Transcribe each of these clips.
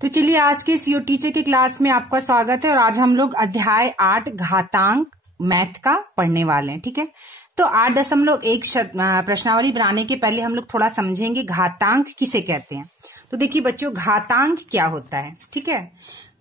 तो चलिए आज के सीओ टीचर के क्लास में आपका स्वागत है और आज हम लोग अध्याय 8 घातांक मैथ का पढ़ने वाले हैं। ठीक है, तो 8.1 प्रश्नावली बनाने के पहले हम लोग थोड़ा समझेंगे घातांक किसे कहते हैं। तो देखिए बच्चों, घातांक क्या होता है। ठीक है,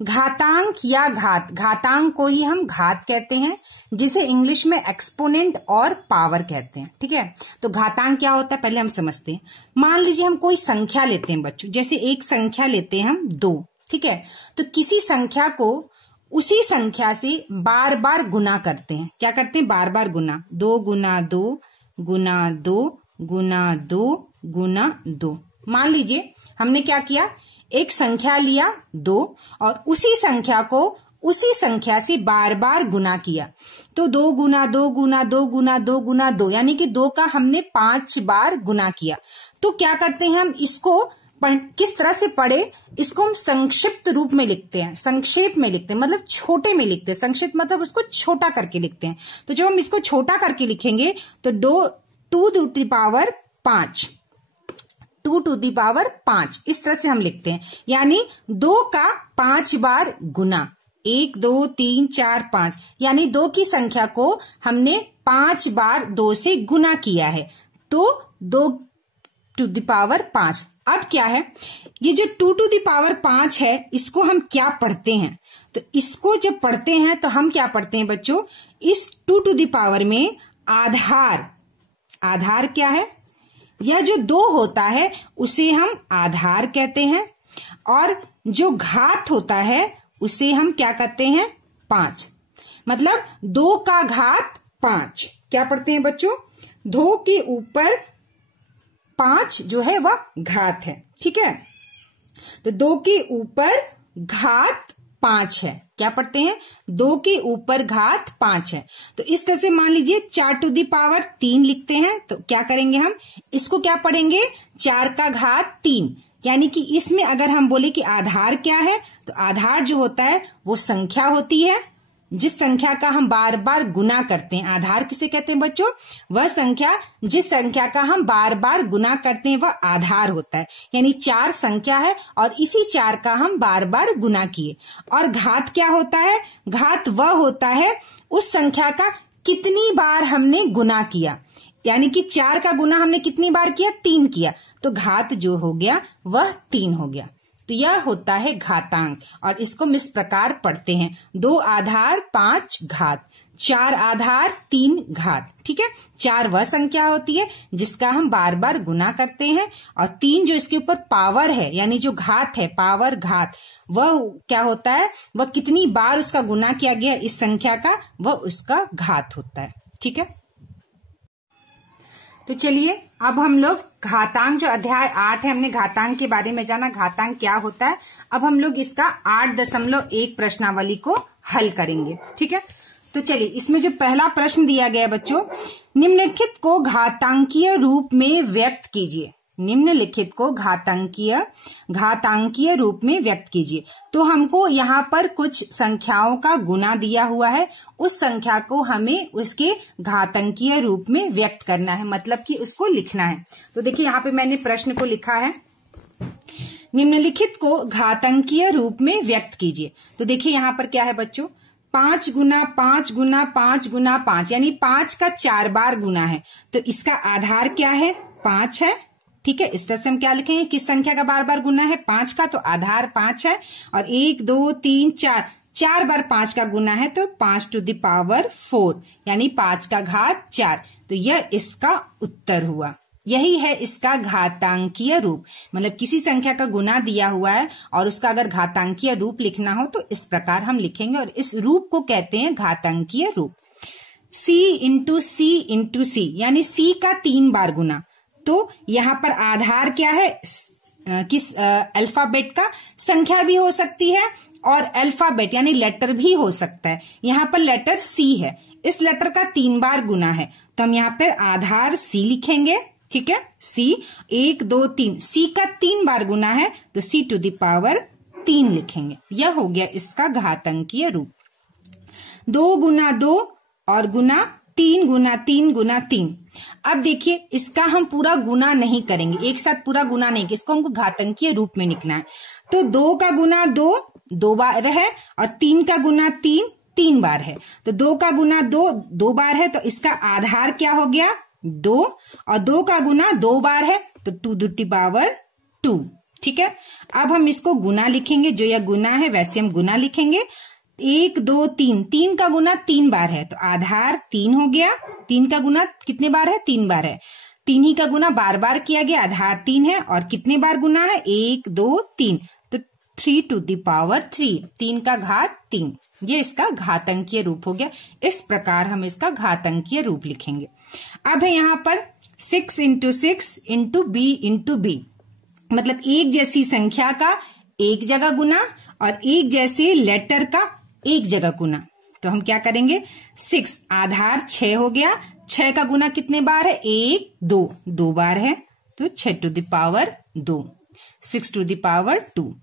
घातांक या घातांक को ही हम घात कहते हैं, जिसे इंग्लिश में एक्सपोनेंट और पावर कहते हैं। ठीक है, तो घातांक क्या होता है पहले हम समझते हैं। मान लीजिए हम कोई संख्या लेते हैं बच्चों, जैसे एक संख्या लेते हैं हम 2। ठीक है, तो किसी संख्या को उसी संख्या से बार बार गुना करते हैं। क्या करते हैं? बार बार गुना। 2 गुना 2 गुना 2 गुना 2 गुना 2। मान लीजिए हमने क्या किया, एक संख्या लिया 2 और उसी संख्या को उसी संख्या से बार बार गुना किया। तो 2 गुना 2 गुना 2 गुना 2 गुना 2 यानी कि 2 का हमने 5 बार गुना किया। तो क्या करते हैं हम इसको किस तरह से पढ़े, इसको हम संक्षिप्त रूप में लिखते हैं, संक्षेप में लिखते हैं, मतलब छोटे में लिखते हैं। संक्षिप्त मतलब उसको छोटा करके लिखते हैं। तो जब हम इसको छोटा करके लिखेंगे तो 2 to the power 5, 2 to the power 5 इस तरह से हम लिखते हैं। यानी 2 का 5 बार गुना, 1 2 3 4 5, यानी 2 की संख्या को हमने 5 बार 2 से गुना किया है। तो 2 टू द पावर 5। अब क्या है, ये जो 2 टू द पावर 5 है, इसको हम क्या पढ़ते हैं? तो इसको जब पढ़ते हैं तो हम क्या पढ़ते हैं बच्चों, इस 2 टू द पावर में आधार क्या है? यह जो 2 होता है उसे हम आधार कहते हैं, और जो घात होता है उसे हम क्या कहते हैं? 5। मतलब 2 का घात 5 क्या पढ़ते हैं बच्चों? 2 के ऊपर 5 जो है वह घात है। ठीक है, तो 2 के ऊपर घात 5 है। क्या पढ़ते हैं? 2 के ऊपर घात 5 है। तो इस तरह से मान लीजिए 4 टू द पावर 3 लिखते हैं। तो क्या करेंगे हम, इसको क्या पढ़ेंगे? 4 का घात 3। यानी कि इसमें अगर हम बोले कि आधार क्या है, तो आधार जो होता है वो संख्या होती है, जिस संख्या का हम बार बार गुना करते हैं। आधार किसे कहते हैं बच्चों? वह संख्या जिस संख्या का हम बार बार गुना करते हैं वह आधार होता है। यानी 4 संख्या है और इसी 4 का हम बार बार गुना किए। और घात क्या होता है? घात वह होता है उस संख्या का कितनी बार हमने गुना किया। यानी कि 4 का गुना हमने कितनी बार किया? 3 किया। तो घात जो हो गया वह 3 हो गया। तो यह होता है घातांक, और इसको हम इस प्रकार पढ़ते हैं: 2 आधार 5 घात, 4 आधार 3 घात। ठीक है, 4 वह संख्या होती है जिसका हम बार बार गुना करते हैं, और 3 जो इसके ऊपर पावर है, यानी जो घात है, पावर घात, वह क्या होता है? वह कितनी बार उसका गुना किया गया इस संख्या का, वह उसका घात होता है। ठीक है, तो चलिए अब हम लोग घातांक, जो अध्याय 8 है, हमने घातांक के बारे में जाना, घातांक क्या होता है। अब हम लोग इसका 8.1 प्रश्नावली को हल करेंगे। ठीक है, तो चलिए इसमें जो पहला प्रश्न दिया गया बच्चों, निम्नलिखित को घातांकीय रूप में व्यक्त कीजिए। निम्नलिखित को घातांकीय रूप में व्यक्त कीजिए। तो हमको यहाँ पर कुछ संख्याओं का गुना दिया हुआ है, उस संख्या को हमें उसके घातांकीय रूप में व्यक्त करना है, मतलब कि उसको लिखना है। तो देखिए यहाँ पे मैंने प्रश्न को लिखा है, निम्नलिखित को घातांकीय रूप में व्यक्त कीजिए। तो देखिए यहाँ पर क्या है बच्चों, 5 गुना 5 गुना 5 गुना 5, यानी 5 का 4 बार गुना है। तो इसका आधार क्या है? 5 है। ठीक है, इस तरह से हम क्या लिखेंगे, किस संख्या का बार बार गुना है? 5 का, तो आधार 5 है। और 1 2 3 4 बार 5 का गुना है, तो 5 टू द पावर 4, यानी 5 का घात 4। तो यह इसका उत्तर हुआ। यही है इसका घातांकीय रूप। मतलब किसी संख्या का गुना दिया हुआ है और उसका अगर घातांकीय रूप लिखना हो तो इस प्रकार हम लिखेंगे, और इस रूप को कहते हैं घातांकीय रूप। C into C into C, यानी C का 3 बार गुना। तो यहाँ पर आधार क्या है? किस अल्फाबेट का? संख्या भी हो सकती है और अल्फाबेट यानी लेटर भी हो सकता है। यहाँ पर लेटर C है, इस लेटर का 3 बार गुना है, तो हम यहाँ पर आधार C लिखेंगे। ठीक है, C 1 2 3, C का 3 बार गुना है, तो C टू द पावर 3 लिखेंगे। यह हो गया इसका घातांकीय रूप। 2 गुना 2 और गुना 3 गुना 3 गुना 3। अब देखिए इसका हम पूरा गुना नहीं करेंगे, एक साथ पूरा गुना नहीं, इसको हमको घातांकीय रूप में लिखना है। तो 2 का गुना 2 2 बार है और 3 का गुना 3 3 बार है। तो 2 का गुना 2 2 बार है, तो इसका आधार क्या हो गया 2, और 2 का गुना 2 बार है तो 2 टू द पावर 2। ठीक है, अब हम इसको गुना लिखेंगे, जो यह गुना है वैसे हम गुना लिखेंगे। 1 2 3, 3 का गुना 3 बार है तो आधार 3 हो गया। 3 का गुना कितने बार है 3 बार है, 3 ही का गुना बार बार किया गया, आधार 3 है। और कितने बार गुना है 1 2 3, तो 3 टू द पावर 3, 3 का घात 3, ये इसका घातांकीय रूप हो गया। इस प्रकार हम इसका घातांकीय रूप लिखेंगे। अब है यहाँ पर 6 into 6 into B into B, मतलब एक जैसी संख्या का एक जगह गुना और एक जैसे लेटर का एक जगह गुना। तो हम क्या करेंगे 6 आधार 6 हो गया, 6 का गुना कितने बार है 1 2 2 बार है, तो 6 to the power 2, 6 to the power 2।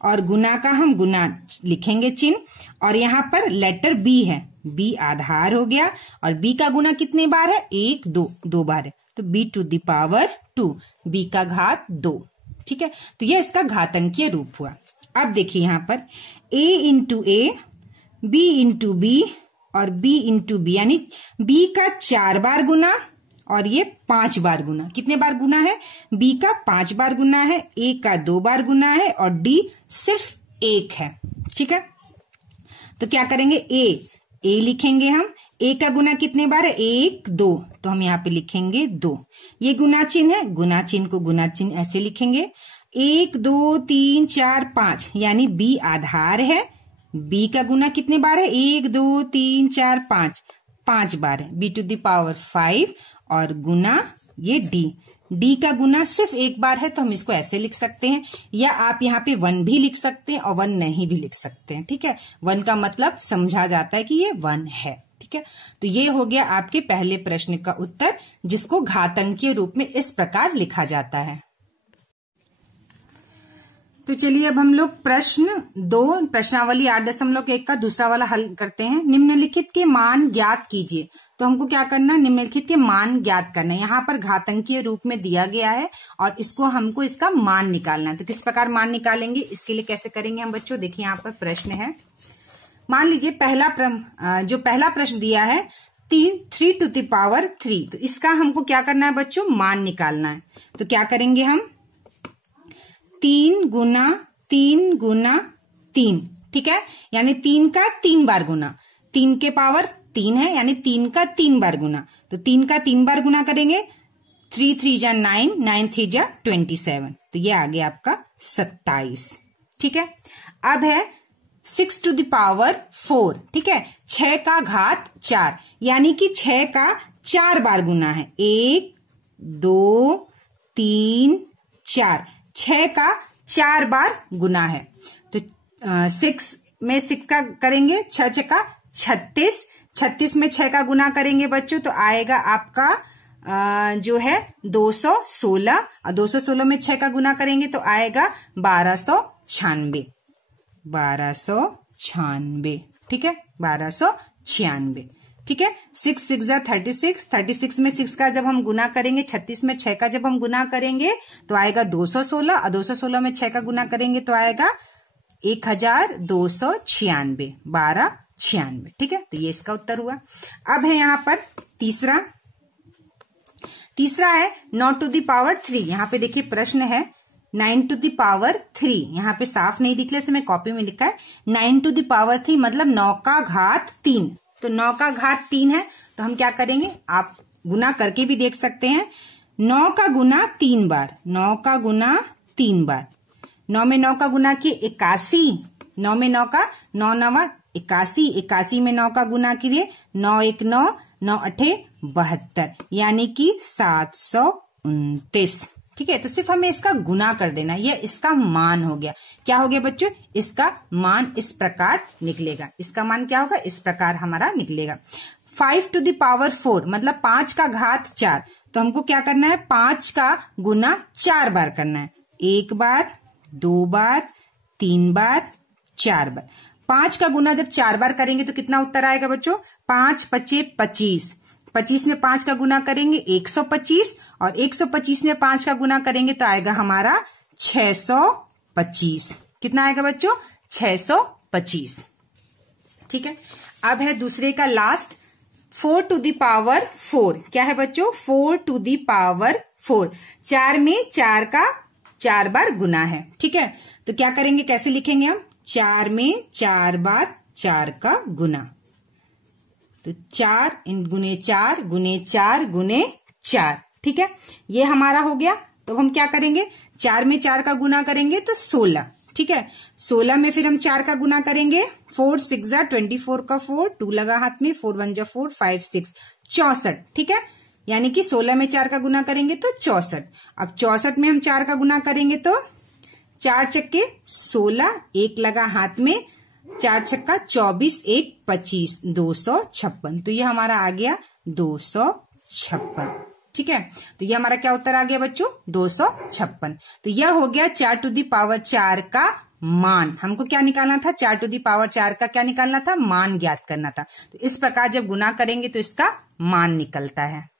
और गुना का हम गुना लिखेंगे चिन्ह, और यहाँ पर लेटर बी है, बी आधार हो गया और बी का गुना कितने बार है 1 2 2 बार है, तो B to the power 2, B का घात 2। ठीक है, तो यह इसका घातांकीय रूप हुआ। अब देखिए यहाँ पर a into A, b into B और b इंटू बी, यानी b का 4 बार गुना और ये 5 बार गुना। कितने बार गुना है b का 5 बार गुना है, a का 2 बार गुना है और d सिर्फ 1 है। ठीक है, तो क्या करेंगे a लिखेंगे हम, a का गुना कितने बार है 1 2, तो हम यहाँ पे लिखेंगे 2। ये गुना चिन्ह है, गुना चिन्ह को गुना चिन्ह ऐसे लिखेंगे 1 2 3 4 5, यानी b आधार है, b का गुना कितने बार है 1 2 3 4 5, 5 बार है, b टू द पावर 5, और गुना ये d का गुना सिर्फ एक बार है, तो हम इसको ऐसे लिख सकते हैं, या आप यहाँ पे 1 भी लिख सकते हैं और 1 नहीं भी लिख सकते हैं। ठीक है, 1 का मतलब समझा जाता है कि ये 1 है। ठीक है, तो ये हो गया आपके पहले प्रश्न का उत्तर, जिसको घातांकीय रूप में इस प्रकार लिखा जाता है। तो चलिए अब हम लोग प्रश्न 2 प्रश्नावली 8.1 का दूसरा वाला हल करते हैं। निम्नलिखित के मान ज्ञात कीजिए। तो हमको क्या करना है, निम्नलिखित के मान ज्ञात करना है। यहाँ पर घातांकीय रूप में दिया गया है और इसको हमको इसका मान निकालना है। तो किस प्रकार मान निकालेंगे, इसके लिए कैसे करेंगे हम बच्चों, देखिए यहाँ पर प्रश्न है। मान लीजिए जो पहला प्रश्न दिया है 3 टू द पावर 3, तो इसका हमको क्या करना है बच्चों, मान निकालना है। तो क्या करेंगे हम 3 गुना 3, ठीक है, यानी 3 का 3 बार गुना, 3 के पावर 3 है, यानी 3 का 3 बार गुना, तो 3 का 3 बार गुना करेंगे, 3 3 जा 9, 9 3 जा 27, तो ये आ गया आपका 27। ठीक है, अब है 6 टू द पावर 4, ठीक है, 6 का घात 4, यानी कि 6 का 4 बार गुना है, 1 2 3 4, 6 का 4 बार गुना है। तो 6 में 6 का करेंगे, 6 का 36, 36 में 6 का गुना करेंगे बच्चों, तो आएगा आपका जो है 216, और 216 में 6 का गुना करेंगे तो आएगा 1296, 1296, ठीक है, 1296, ठीक है। 6 6 जा 36, 36 में 6 का जब हम गुना करेंगे, 36 में 6 का जब हम गुना करेंगे तो आएगा 216, और 216 में 6 का गुना करेंगे तो आएगा 1296, 1296, ठीक है। तो ये इसका उत्तर हुआ। अब है यहाँ पर तीसरा है 9 टू द पावर 3। यहाँ पे देखिए प्रश्न है 9 टू द पावर 3, यहाँ पे साफ नहीं दिख रहा, इसे मैं कॉपी में लिखा है 9 टू द पावर 3, मतलब 9 का घात 3। तो 9 का घात 3 है, तो हम क्या करेंगे, आप गुना करके भी देख सकते हैं। 9 का गुना 3 बार, 9 का गुना 3 बार, 9 में 9 का गुना किए 81, 9 में 9 का 9 9 81, 81 में 9 का गुना किए 9 1 9, 9 8 72, यानी कि 729, ठीक है। तो सिर्फ हमें इसका गुना कर देना, यह इसका मान हो गया। क्या हो गया बच्चों, इसका मान इस प्रकार निकलेगा। इसका मान क्या होगा, इस प्रकार हमारा निकलेगा। 5 टू द पावर 4, मतलब 5 का घात 4, तो हमको क्या करना है, 5 का गुना 4 बार करना है, 1 बार 2 बार 3 बार 4 बार। 5 का गुना जब 4 बार करेंगे तो कितना उत्तर आएगा बच्चों, 5 5 25, 25 में 5 का गुना करेंगे 125, और 125 में 5 का गुना करेंगे तो आएगा हमारा 625, कितना आएगा बच्चों? 625। ठीक है, अब है दूसरे का लास्ट 4 टू द पावर 4। क्या है बच्चों? 4 टू द पावर 4। 4 में 4 का 4 बार गुना है। ठीक है, तो क्या करेंगे, कैसे लिखेंगे हम? 4 में 4 बार 4 का गुना, तो 4 गुने 4 गुने 4 गुने 4। ठीक है, ये हमारा हो गया। तो हम क्या करेंगे, 4 में 4 का गुना करेंगे तो 16। ठीक है, 16 में फिर हम 4 का गुना करेंगे, 4 6 जा 24 का 4, 2 लगा हाथ में, 4 1 जा 4, 5 6 64। ठीक है, यानी कि 16 में 4 का गुना करेंगे तो 64। अब 64 में हम 4 का गुना करेंगे तो 4 चक्के 16, 1 लगा हाथ में, 4 छक्का 24, 1 25, 256। तो ये हमारा आ गया 256। ठीक है, तो ये हमारा क्या उत्तर आ गया बच्चों? 256। तो यह हो गया 4 टू दी पावर 4 का मान। हमको क्या निकालना था? 4 टू दी पावर 4 का क्या निकालना था? मान ज्ञात करना था। तो इस प्रकार जब गुना करेंगे तो इसका मान निकलता है।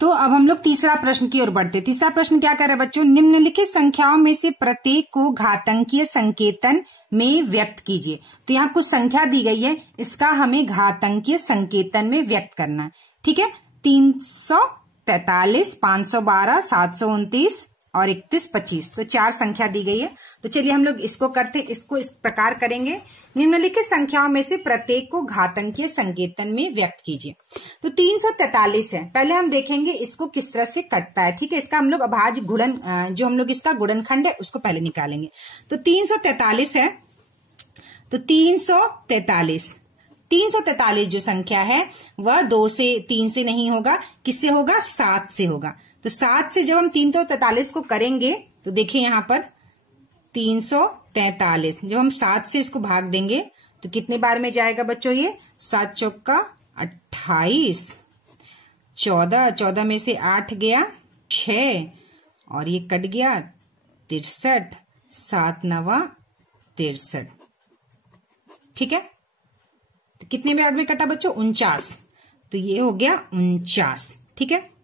तो अब हम लोग तीसरा प्रश्न की ओर बढ़ते। तीसरा प्रश्न क्या कर रहे हैं बच्चों? निम्नलिखित संख्याओं में से प्रत्येक को घातांकीय संकेतन में व्यक्त कीजिए। तो यहाँ कुछ संख्या दी गई है, इसका हमें घातांकीय संकेतन में व्यक्त करना है। ठीक है, 343, 512, 729 और 3125। तो 4 संख्या दी गई है। तो चलिए हम लोग इसको करते, इसको इस प्रकार करेंगे। निम्नलिखित संख्याओं में से प्रत्येक को घातांकीय संकेतन में व्यक्त कीजिए। तो 343 है, पहले हम देखेंगे इसको किस तरह से कटता है। ठीक है, इसका हम लोग अभाज्य गुणन, जो हम लोग इसका गुणनखंड है उसको पहले निकालेंगे। तो 343 है, तो 343 जो संख्या है वह 2 से 3 से नहीं होगा, किससे होगा? 7 से होगा। तो 7 से जब हम 343 को करेंगे तो देखिए यहां पर 343, जब हम 7 से इसको भाग देंगे तो कितने बार में जाएगा बच्चों? ये 7 चौका 28, 14, 14 में से 8 गया 6 और ये कट गया 63, 7 9 63। ठीक है, तो कितने बार में कटा बच्चों? 49। तो ये हो गया 49। ठीक है,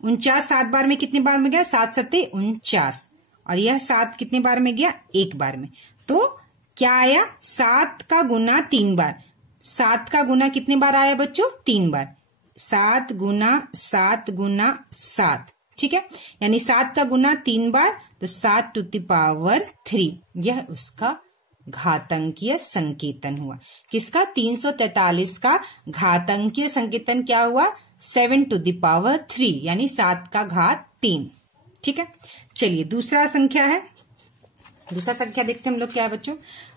49 7 बार में कितने बार में गया? 7 7 49। और यह 7 कितने बार में गया? 1 बार में। तो क्या आया? 7 का गुना 3 बार। 7 का गुना कितने बार आया बच्चों? 3 बार। 7 गुना 7 गुना 7। ठीक है, यानी 7 का गुना 3 बार, तो 7 टू द पावर 3। यह उसका घातांकीय संकेतन हुआ। किसका? 343 का घातांकीय संकेतन क्या हुआ? 7 टू द पावर 3, यानी 7 का घात 3। ठीक है, चलिए दूसरा संख्या है। दूसरा संख्या देखते हैं हम लोग क्या है बच्चों?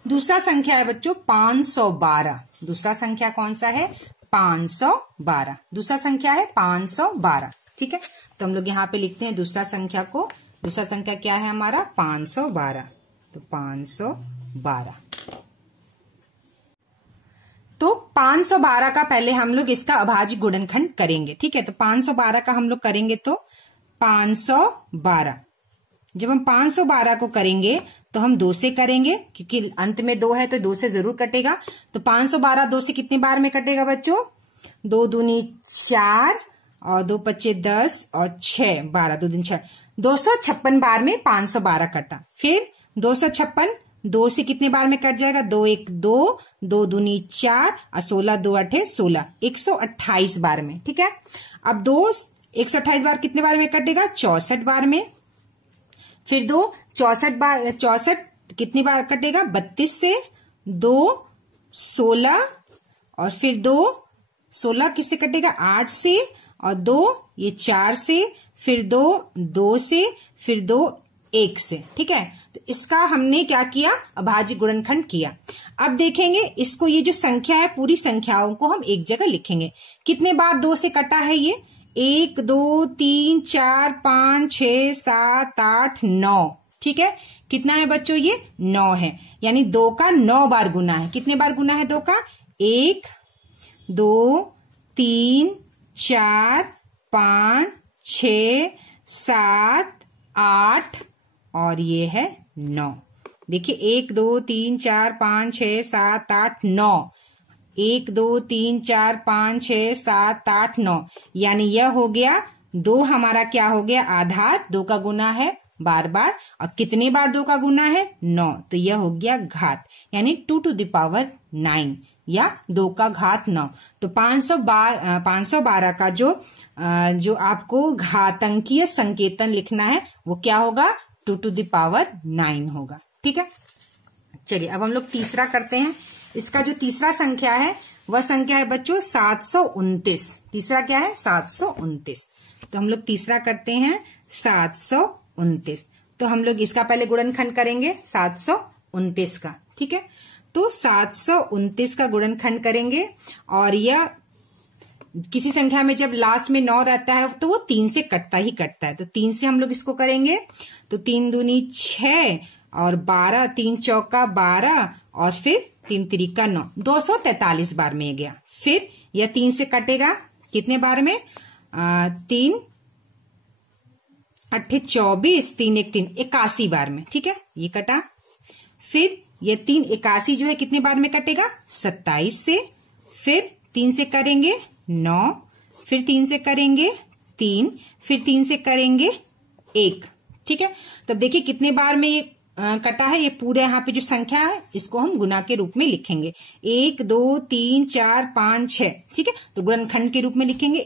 दूसरा संख्या है बच्चों 512। दूसरा संख्या कौन सा है? 512। दूसरा संख्या है 512। ठीक है, तो हम लोग यहाँ पे लिखते हैं दूसरा संख्या को। दूसरा संख्या क्या है हमारा? 512। तो 512। तो 512 का पहले हम लोग इसका अभाज्य गुणनखंड करेंगे। ठीक है, तो 512 का हम लोग करेंगे तो 512। जब हम 512 को करेंगे तो हम 2 से करेंगे, क्योंकि अंत में 2 है तो 2 से जरूर कटेगा। तो 512 2 से कितने बार में कटेगा बच्चों? 2 दूनी 4 और 2 पच्चे 10 और 6 12, 2 दिन 6, 256 बार में 512 कटा। फिर 256 2 से कितने बार में कट जाएगा? 2 1 2, 2 दूनी 4 और 16 2 8 16, 128 बार में। ठीक है, अब 128 बार कितने बार में कटेगा? 64 बार में। फिर 64 कितनी बार कटेगा? 32 से, 2 16 और फिर 2 16 किससे कटेगा? 8 से और 2 ये 4 से, फिर 2 से, फिर 2 1 से। ठीक है, तो इसका हमने क्या किया? अभाज्य गुणनखंड किया। अब देखेंगे इसको, ये जो संख्या है पूरी संख्याओं को हम एक जगह लिखेंगे। कितने बार 2 से कटा है ये? 1 2 3 4 5 6 7 8 9। ठीक है, कितना है बच्चों? ये 9 है, यानी 2 का 9 बार गुना है। कितने बार गुना है 2 का? 1 2 3 4 5 6 7 8 और ये है 9। देखिए 1 2 3 4 5 6 7 8 9, 1 2 3 4 5 6 7 8 9, यानी यह हो गया 2 हमारा क्या हो गया? आधार। 2 का गुना है बार बार, और कितने बार 2 का गुना है 9, तो यह हो गया घात, यानी 2 to the power 9 या 2 का घात 9। तो 512 का जो आपको घातांकीय संकेतन लिखना है वो क्या होगा, 2 to the power 9 होगा। ठीक है, चलिए अब हम लोग तीसरा करते हैं। इसका जो तीसरा संख्या है वह संख्या है बच्चों 729। तीसरा क्या है, 729। तो हम लोग तीसरा करते हैं 729। तो हम लोग इसका पहले गुणनखंड करेंगे 729 का। ठीक है, तो 729 का गुणनखंड करेंगे, और यह किसी संख्या में जब लास्ट में 9 रहता है तो वो 3 से कटता ही कटता है। तो 3 से हम लोग इसको करेंगे, तो 3 दूनी 6 और 12, 3 चौका 12 और फिर 3 तिरिका 9, 243 बार में गया। फिर यह 3 से कटेगा कितने बार में, 3 8 24, 3 1 3, 81 बार में। ठीक है, ये कटा। फिर ये 3 81 जो है कितने बार में कटेगा, 27 से। फिर 3 से करेंगे 9, फिर 3 से करेंगे 3, फिर 3 से करेंगे 1। ठीक है, तो देखिए कितने बार में ये कटा है। ये पूरे यहाँ पे जो संख्या है इसको हम गुना के रूप में लिखेंगे, 1 2 3 4 5 6। ठीक है, तो गुणनखंड के रूप में लिखेंगे।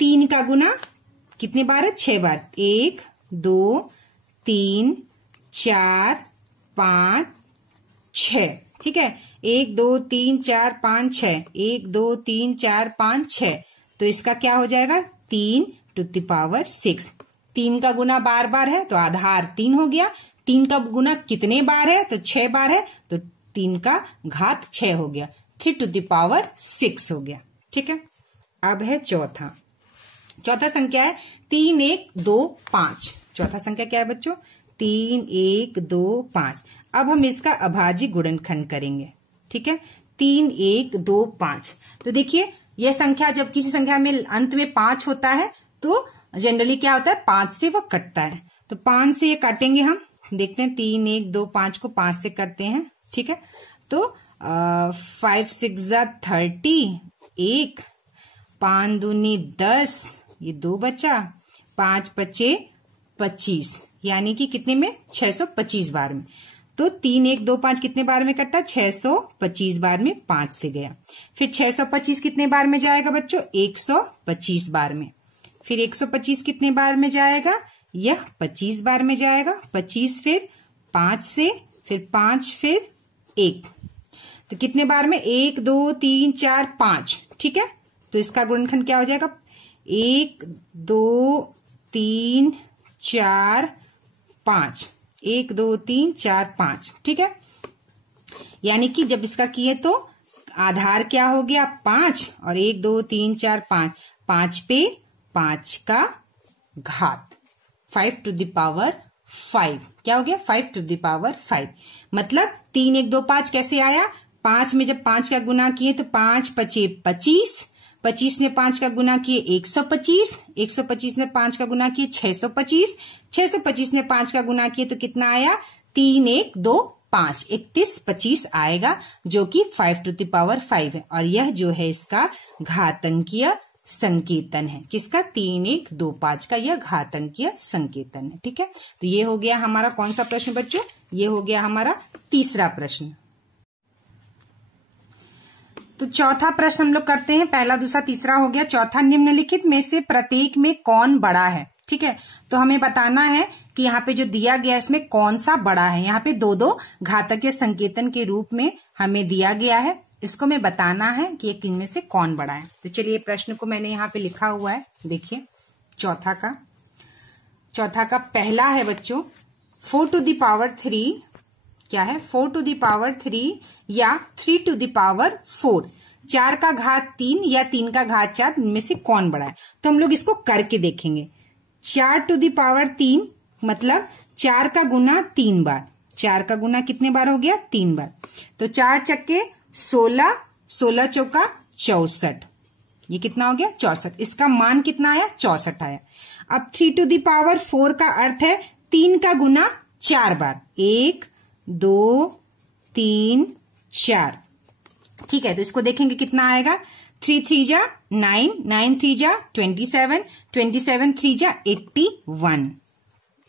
3 का गुना कितने बार है, 6 बार, 1 2 3 4 5 6। ठीक है, 1 2 3 4 5 6, 1 2 3 4 5 6। तो इसका क्या हो जाएगा, 3 to the power 6। 3 का गुना बार बार है तो आधार 3 हो गया। 3 का गुना कितने बार है, तो 6 बार है, तो 3 का घात 6 हो गया, 3 to the power 6 हो गया। ठीक है, अब है चौथा संख्या है 3 1 2 5। चौथा संख्या क्या है बच्चों, 3 1 2 5। अब हम इसका अभाज्य गुणनखंड करेंगे। ठीक है, 3 1 2 5। तो देखिए यह संख्या जब किसी संख्या में अंत में 5 होता है तो जनरली क्या होता है, 5 से वह कटता है। तो 5 से ये काटेंगे हम, देखते हैं 3 1 2 5 को 5 से करते हैं। ठीक है, तो 5 6 30, 1 5 दूनी 10, ये 2 बचा, 5 5 25, यानी कि कितने में, 625 बार में। तो 3 1 2 5 कितने बार में कटा, 625 बार में 5 से गया। फिर 625 कितने बार में जाएगा बच्चों, 125 बार में। फिर 125 कितने बार में जाएगा, यह 25 बार में जाएगा। 25 फिर 5 से, फिर 5 फिर 1, तो कितने बार में, 1 2 3 4 5। ठीक है, तो इसका गुणनखंड क्या हो जाएगा, 1 2 3 4 5, 1 2 3 4 5। ठीक है, यानी कि जब इसका किए तो आधार क्या हो गया, 5, और 1 2 3 4 5, 5 पे 5 का घात, 5 to the power 5। क्या हो गया, 5 to the power 5। मतलब 3 1 2 5 कैसे आया, 5 में जब 5 का गुना किए तो 5 5 25, 25 ने 5 का गुना किए 125, 125 ने 5 का गुना किए 625, 625 ने 5 का गुना किए तो कितना आया, 3 1 2 5, 31 25 आएगा, जो कि 5 to the power 5 है। और यह जो है इसका घातांकीय संकेतन है, किसका, 3 1 2 5 का यह घातांकीय संकेतन है। ठीक है, तो ये हो गया हमारा कौन सा प्रश्न बच्चों, ये हो गया हमारा तीसरा प्रश्न। तो चौथा प्रश्न हम लोग करते हैं, पहला दूसरा तीसरा हो गया। चौथा, निम्नलिखित में से प्रत्येक में कौन बड़ा है। ठीक है, तो हमें बताना है कि यहाँ पे जो दिया गया इसमें कौन सा बड़ा है। यहाँ पे 2 घातांकीय संकेतन के रूप में हमें दिया गया है, इसको मैं बताना है कि एक इनमें से कौन बड़ा है। तो चलिए प्रश्न को मैंने यहाँ पे लिखा हुआ है, देखिए चौथा का पहला है बच्चों 4 to the power 3। क्या है, 4 to the power 3 या 3 to the power 4। 4 का घात 3 या 3 का घात 4 इनमें से कौन बड़ा है। तो हम लोग इसको करके देखेंगे। 4 to the power 3 मतलब 4 का गुना 3 बार। 4 का गुना कितने बार हो गया, 3 बार। तो 4 चक्के 16, 16 चौका 64, ये कितना हो गया, 64। इसका मान कितना आया, 64 आया। अब 3 to the power 4 का अर्थ है 3 का गुना 4 बार, 1 2 3 4। ठीक है, तो इसको देखेंगे कितना आएगा, 3 3 जा 9, 9 3 जा 27, 27 3 जा 81।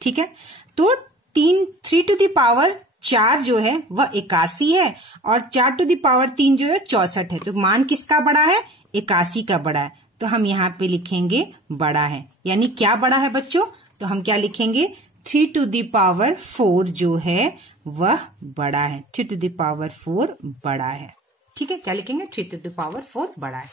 ठीक है। तो 3 टू द पावर 4 जो है वह 81 है और 4 टू द पावर 3 जो है 64 है। तो मान किसका बड़ा है? 81 का बड़ा है। तो हम यहाँ पे लिखेंगे बड़ा है। यानी क्या बड़ा है बच्चों? तो हम क्या लिखेंगे? 3 टू द पावर 4 जो है वह बड़ा है। 3 टू द पावर 4 बड़ा है। ठीक है, क्या लिखेंगे? 3 टू द पावर 4 बड़ा है।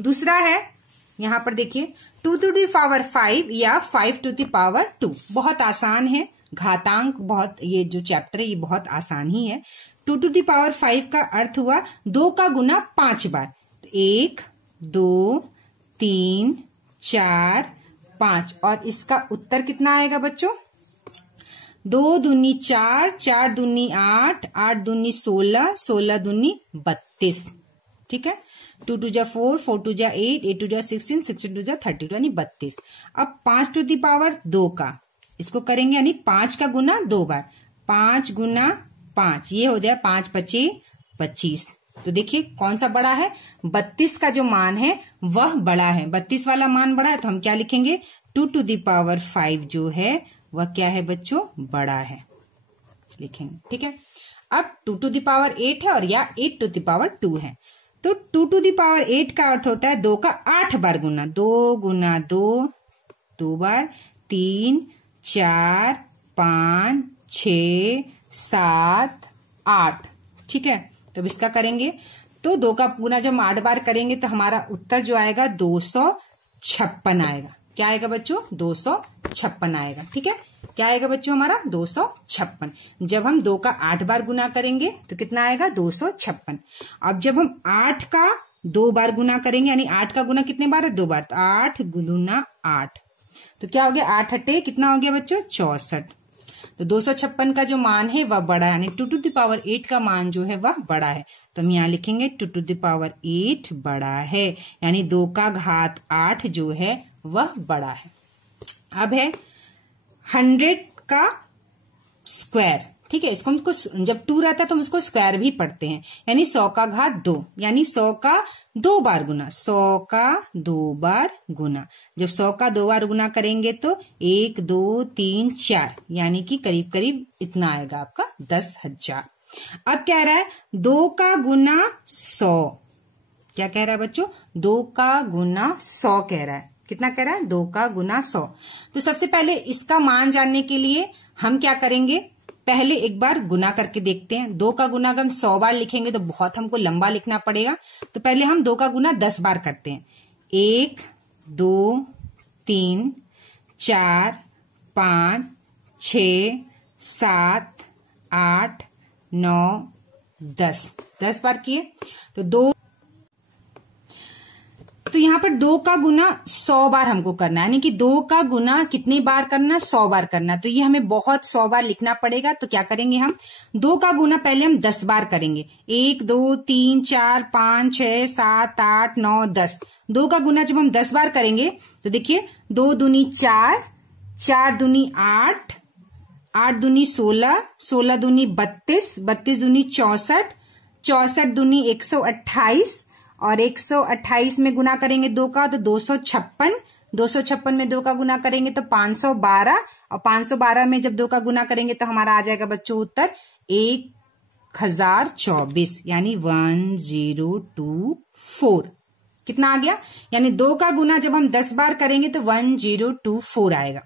दूसरा है, यहाँ पर देखिए 2 टू द पावर 5 या 5 टू द पावर 2। बहुत आसान है, घातांक बहुत, ये जो चैप्टर है ये बहुत आसान ही है। 2 टू द पावर 5 का अर्थ हुआ 2 का गुना 5 बार। 1 2 3 4 5 और इसका उत्तर कितना आएगा बच्चों? 2 दूनी 4, 4 दूनी 8, 8 दूनी 16, 16 दूनी 32। ठीक है, 2 टू जा 4, 4 टू जा 8, 8 टू जा 16, 16 टू जा 32 यानी 32। अब 5 टू दी पावर 2 का इसको करेंगे यानी 5 का गुना 2 बार। 5 गुना 5 ये हो जाए 5 पचे 25। तो देखिए कौन सा बड़ा है? 32 का जो मान है वह बड़ा है। 32 वाला मान बड़ा है तो हम क्या लिखेंगे? 2 टू दी पावर 5 जो है वह क्या है बच्चों? बड़ा है, लिखेंगे। ठीक है, अब 2 टू दी पावर 8 है और या 8 टू दी पावर 2 है। तो 2 टू दी पावर 8 का अर्थ होता है 2 का 8 बार गुना। 2 गुना 2 2 बार, 3 4 5 6 7 8। ठीक है, तो इसका करेंगे तो 2 का गुना जब हम 8 बार करेंगे तो हमारा उत्तर जो आएगा 256 आएगा। क्या आएगा बच्चों? 256 आएगा। ठीक है, क्या आएगा बच्चों? हमारा 256। जब हम 2 का 8 बार गुना करेंगे तो कितना आएगा? 256। अब जब हम 8 का 2 बार गुना करेंगे यानी 8 का गुना कितने बार है? 2 बार। तो 8 गुना 8 तो क्या हो गया? 8 अट्ठे कितना हो गया बच्चों? 64। तो 256 का जो मान है वह बड़ा है, यानी 2 टू द पावर 8 का मान जो है वह बड़ा है। तो हम यहाँ लिखेंगे 2 टू द पावर 8 बड़ा है, यानी 2 का घात 8 जो है वह बड़ा है। अब है 100 का स्क्वायर। ठीक है, इसको हमको जब 2 रहता है तो हम इसको स्क्वायर भी पढ़ते हैं, यानी 100 का घात 2, यानी 100 का 2 बार गुना। 100 का 2 बार गुना, जब 100 का 2 बार गुना करेंगे तो 1 2 3 4 यानी कि करीब करीब इतना आएगा आपका 10,000। अब कह रहा है 2 का गुना 100। क्या कह रहा है बच्चों? 2 का गुना 100 कह रहा है। कितना कह रहा है? 2 का गुना 100। तो सबसे पहले इसका मान जानने के लिए हम क्या करेंगे? पहले एक बार गुना करके देखते हैं। 2 का गुना अगर हम 100 बार लिखेंगे तो बहुत हमको लंबा लिखना पड़ेगा, तो पहले हम 2 का गुना 10 बार करते हैं। 1 2 3 4 5 6 7 8 9 10 बार किए तो यहाँ पर 2 का गुना 100 बार हमको करना है, यानी कि 2 का गुना कितनी बार करना? 100 बार करना। तो ये हमें बहुत 100 बार लिखना पड़ेगा। तो क्या करेंगे हम? 2 का गुना पहले हम 10 बार करेंगे। 1 2 3 4 5 6 7 8 9 10। 2 का गुना जब हम 10 बार करेंगे तो देखिए 2 दूनी 4, 4 दूनी 8, 8 दूनी 16, 16 दूनी 32, 32 दूनी 64, 64 दूनी 128 और 128 में गुना करेंगे 2 का तो 256, 256 में 2 का गुना करेंगे तो 512 और 512 में जब 2 का गुना करेंगे तो हमारा आ जाएगा बच्चों उत्तर 1024 यानी 1024। कितना आ गया? यानी 2 का गुना जब हम 10 बार करेंगे तो 1024 आएगा।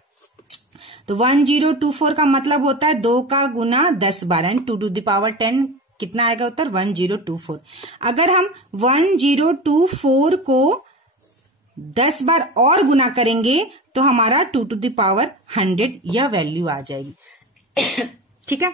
तो 1024 का मतलब होता है 2 का गुना 10 बार यानी 2 टू द पावर 10। कितना आएगा उत्तर? 1024। अगर हम 1024 को 10 बार और गुना करेंगे तो हमारा 2 टू द पावर 100 यह वैल्यू आ जाएगी। ठीक है,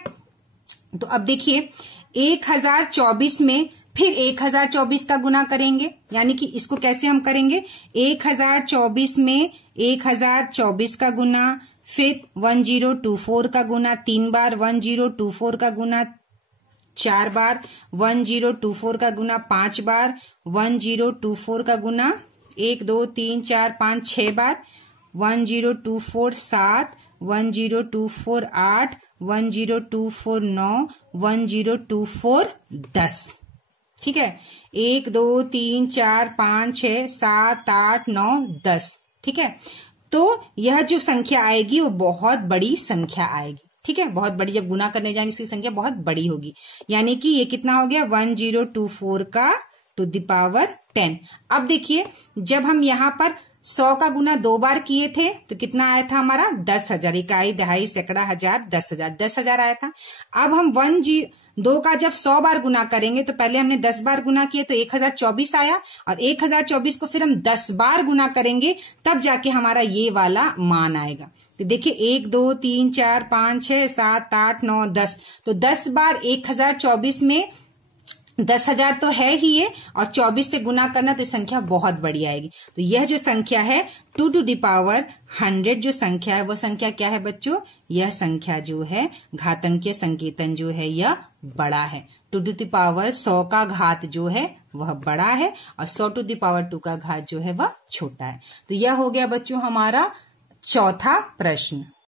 तो अब देखिए 1024 में फिर 1024 का गुना करेंगे, यानी कि इसको कैसे हम करेंगे? 1024 में 1024 का गुना, फिर 1024 का गुना 3 बार, 1024 का गुना 4 बार, 1024 का गुना 5 बार, 1024 का गुना 1 2 3 4 5 6 बार, 1024 7, 1024 8, 1024 9, 1024 10। ठीक है, 1 2 3 4 5 6 7 8 9 10। ठीक है, तो यह जो संख्या आएगी वो बहुत बड़ी संख्या आएगी। ठीक है, बहुत बड़ी, जब गुना करने जाएंगे इसकी संख्या बहुत बड़ी होगी। यानी कि ये कितना हो गया 1024 का टू द पावर 10। अब देखिए जब हम यहाँ पर 100 का गुना 2 बार किए थे तो कितना आया था हमारा 10,000, इकाई दहाई सैकड़ा हजार 10,000, 10,000 आया था। अब हम 2 का जब 100 बार गुना करेंगे तो पहले हमने 10 बार गुना किए तो 1024 आया, और 1024 को फिर हम 10 बार गुना करेंगे तब जाके हमारा ये वाला मान आएगा। तो देखिए 1 2 3 4 5 6 7 8 9 10, तो 10 बार 1024 में 10,000 तो है ही ये, और 24 से गुना करना तो संख्या बहुत बड़ी आएगी। तो यह जो संख्या है 2 टू द पावर 100 जो संख्या है वो संख्या क्या है बच्चों, यह संख्या जो है घातांकीय संकेतन जो है यह बड़ा है। 2 टू द पावर 100 का घात जो है वह बड़ा है और 100 टू द पावर 2 का घात जो है वह छोटा है। तो यह हो गया बच्चों हमारा चौथा प्रश्न।